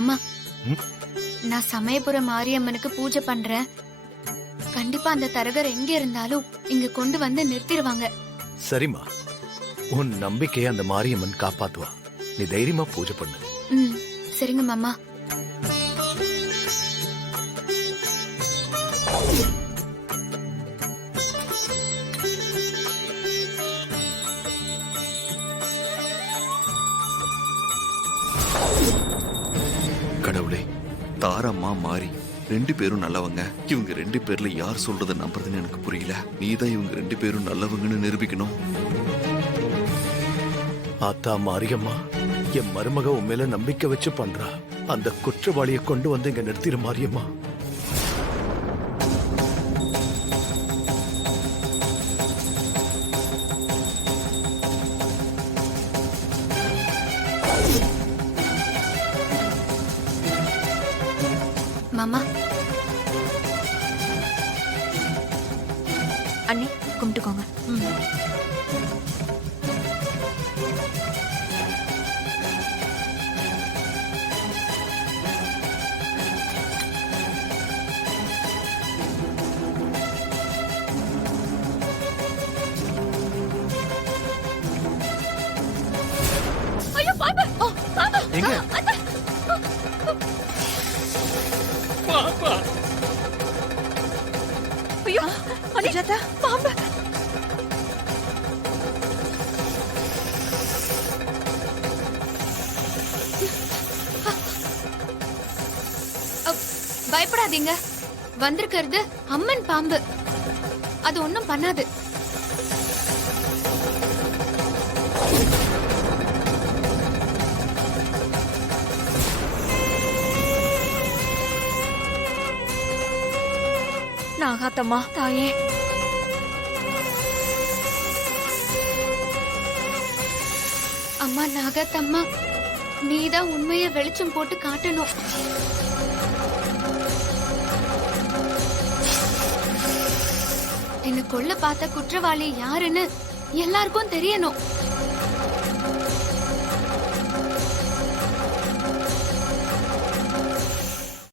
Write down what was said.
மாமா, ம்? நான் சமயபுரம் மாரியம்மனுக்கு பூஜை பண்றேன். கண்டிப்பா அந்த தரகர் எங்க இருந்தாலும் இங்க கொண்டு வந்து நிறுத்திடுவாங்க. சரிம்மா, உன் நம்பிக்கையை அந்த மாரியம்மன் காப்பாத்துவா. நீ தைரியமா பூஜை பண்ணு. ம், சரிங்க மாமா. கடவுளே, தாரம்மா மாறி 2 பேரும் நல்லவங்க. இவங்க 2 பேர்ல யார் சொல்றத நம்புறதுன்னு எனக்கு புரியல. நீதான் இவங்க 2 பேரும் நல்லவங்கன்னு நிரூபிக்கணும். ஆத்தா மாரியம்மா, என் மருமக உன் மேல நம்பிக்கை வச்சு பண்றா. அந்த குற்றவாளியை கொண்டு வந்து இங்க நிறுத்திடு மாரியம்மா. மாமா, அண்ணி கும்பிட்டுக்கோங்க. ஐயோ பாப்பா, பாப்பா எங்க? ஐயோ அனிஜாதா பாம்பு. பயப்படாதீங்க. வந்திருக்கிறது அம்மன் பாம்பு. அது ஒண்ணும் பண்ணாது. நாகாத்தம்மா தாயே, அம்மா நாகத்தம்மா, நீதான் உண்மைய வெளிச்சம் போட்டு காட்டணும். என்ன கொல்ல பார்த்த குற்றவாளி யாருன்னு எல்லாருக்கும் தெரியணும்.